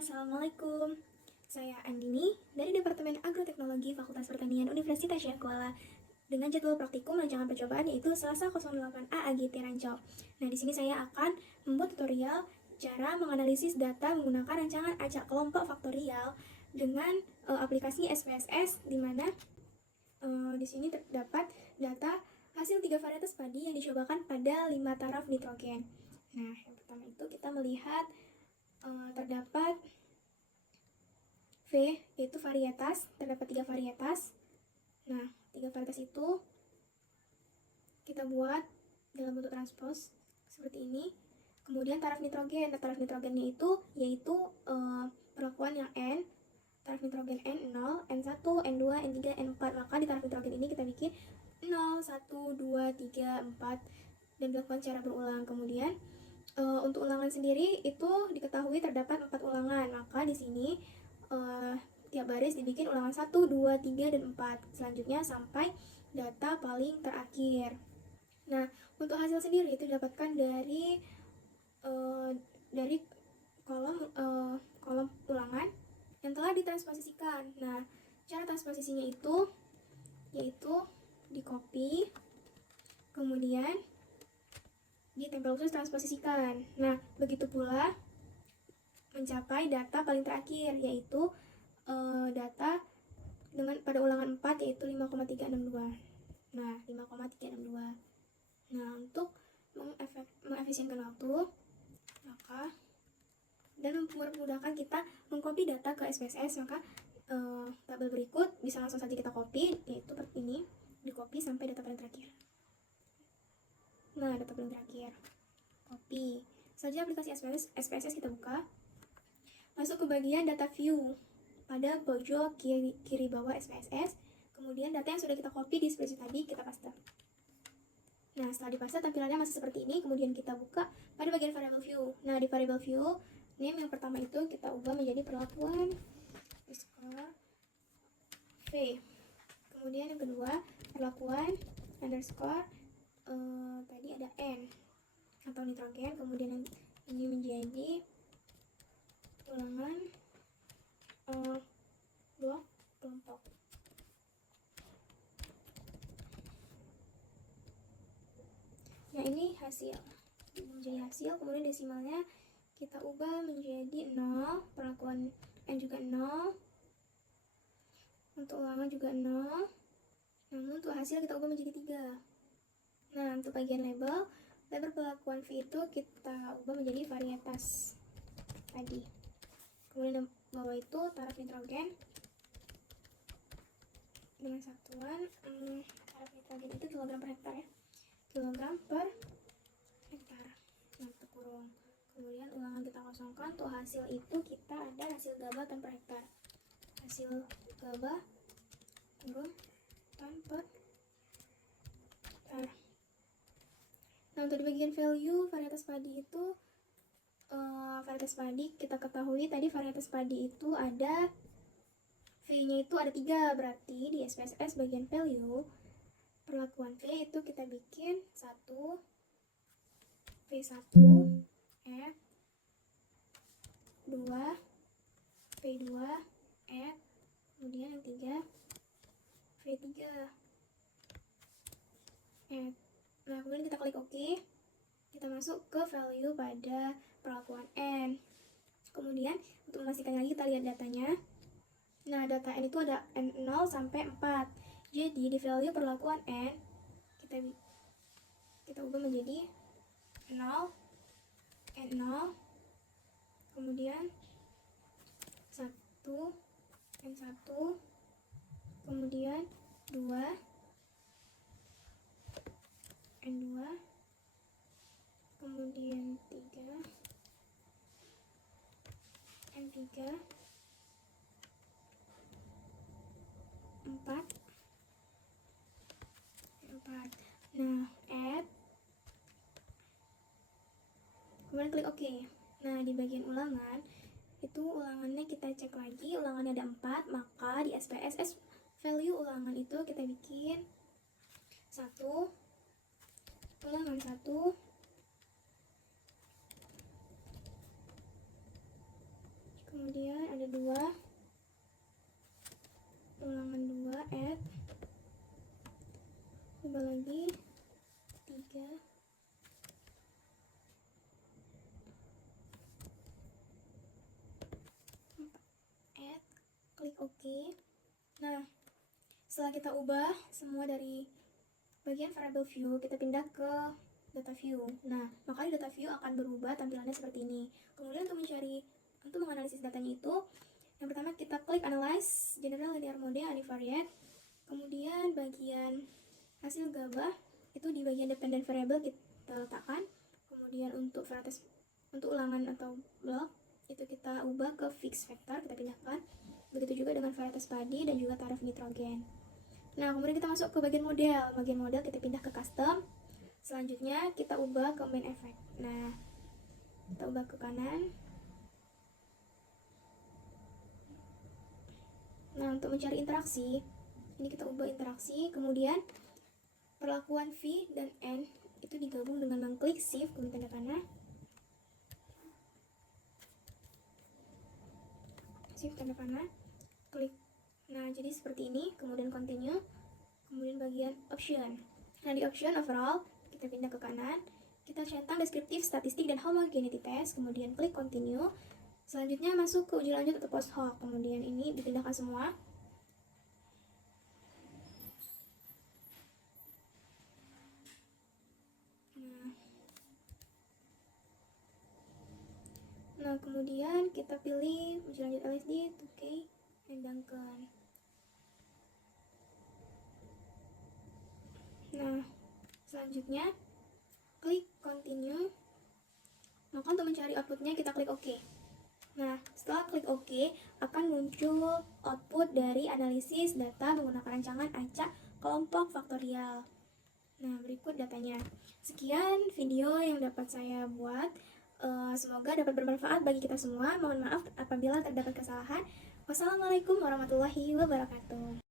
Assalamualaikum. Saya Andini dari Departemen Agroteknologi Fakultas Pertanian Universitas Syahkuala dengan jadwal praktikum rancangan percobaan yaitu Selasa 08A AGT Rancau. Nah, di sini saya akan membuat tutorial cara menganalisis data menggunakan rancangan acak kelompok faktorial dengan aplikasi SPSS, di mana di sini terdapat data hasil 3 varietas padi yang dicobakan pada 5 taraf nitrogen. Nah, yang pertama itu kita melihat terdapat V, yaitu varietas, terdapat 3 varietas. Nah, 3 varietas itu kita buat dalam bentuk transpose seperti ini. Kemudian taraf nitrogen, taraf nitrogennya itu yaitu perlakuan yang N, taraf nitrogen N0, N1, N2, N3, N4. Maka di taraf nitrogen ini kita bikin 0, 1, 2, 3, 4 dan dilakukan secara berulang. Kemudian untuk ulangan sendiri itu diketahui terdapat 4 ulangan. Maka di sini tiap baris dibikin ulangan 1, 2, 3, dan 4. Selanjutnya sampai data paling terakhir. Nah, untuk hasil sendiri itu didapatkan dari kolom ulangan yang telah ditransposisikan. Nah, cara transposisinya itu yaitu di copy, kemudian ditempel khusus transposisikan. Nah, begitu pula mencapai data paling terakhir, yaitu data pada ulangan 4, yaitu 5,362. Nah, 5,362. Nah, untuk mengefisienkan waktu, maka dan memudahkan kita mengcopy data ke SPSS, maka tabel berikut bisa langsung saja kita copy, yaitu seperti ini, di copy sampai data paling terakhir. Nah, data paling terakhir, copy. Selanjutnya aplikasi SPSS kita buka, masuk ke bagian data view pada pojok kiri bawah SPSS. Kemudian data yang sudah kita copy di spreadsheet tadi kita paste. Nah, setelah dipaste tampilannya masih seperti ini. Kemudian kita buka pada bagian variable view. Nah, di variable view, name yang pertama itu kita ubah menjadi perlakuan underscore V. Kemudian yang kedua perlakuan underscore tadi ada N atau nitrogen. Kemudian ini menjadi ulangan blok kelompok. Nah, ini hasil, menjadi hasil. Kemudian desimalnya kita ubah menjadi 0, perlakuan N juga 0, untuk ulangan juga 0, namun untuk hasil kita ubah menjadi 3. Nah, untuk bagian label perlakuan V itu kita ubah menjadi varietas tadi. Kemudian bawah itu taraf nitrogen dengan satuan taraf nitrogen itu kilogram per hektar ya, kilogram per hektar. Nah, kurung. Kemudian ulangan kita kosongkan. Untuk hasil itu kita ada hasil gabah ton per hektar, hasil gabah kurung ton per hektar. Nah, untuk di bagian value varietas padi itu varietas padi kita ketahui tadi varietas padi itu ada V-nya itu ada 3, berarti di SPSS bagian value perlakuan V itu kita bikin 1 V1 F 2 V2 F, kemudian yang 3 V3 F. Nah, kemudian kita klik OK, kita masuk ke value pada perlakuan N. Kemudian untuk memastikan lagi kita lihat datanya. Nah, data N itu ada N0 sampai 4. Jadi di value perlakuan N kita ubah menjadi 0, N0, kemudian 1, N1, kemudian 2, N2, kemudian 3, N3, 4. Nah, add, kemudian klik OK. Nah, di bagian ulangan itu ulangannya kita cek lagi, ulangannya ada 4, maka di SPSS value ulangan itu kita bikin 1, ulangan 1, kemudian Oke. Nah, setelah kita ubah semua dari bagian variable view, kita pindah ke data view. Nah, maka di data view akan berubah tampilannya seperti ini. Kemudian untuk menganalisis datanya itu, yang pertama kita klik Analyze General Linear Model Univariate. Kemudian bagian hasil gabah itu di bagian dependent variable kita letakkan. Kemudian untuk varietas, untuk ulangan atau blok itu kita ubah ke fixed vector, kita pindahkan. Begitu juga dengan varietas padi dan juga taraf nitrogen. Nah, kemudian kita masuk ke bagian model. Bagian model kita pindah ke custom. Selanjutnya kita ubah ke main effect. Nah, kita ubah ke kanan. Nah, untuk mencari interaksi, ini kita ubah interaksi. Kemudian perlakuan V dan N itu digabung dengan mengklik shift kemudian tanda panah. Shift tanda panah, klik. Nah, jadi seperti ini. Kemudian continue. Kemudian bagian option. Nah, di option overall kita pindah ke kanan. Kita centang deskriptif, statistik, dan homogeneity test. Kemudian klik continue. Selanjutnya masuk ke uji lanjut atau post hoc. Kemudian ini dipindahkan semua. Nah, kemudian kita pilih uji lanjut LSD, 2K, dan Duncan. Nah, selanjutnya klik continue. Maka untuk mencari outputnya kita klik OK. Nah, setelah klik OK, akan muncul output dari analisis data menggunakan rancangan acak kelompok faktorial. Nah, berikut datanya. Sekian video yang dapat saya buat. Semoga dapat bermanfaat bagi kita semua. Mohon maaf apabila terdapat kesalahan. Wassalamualaikum warahmatullahi wabarakatuh.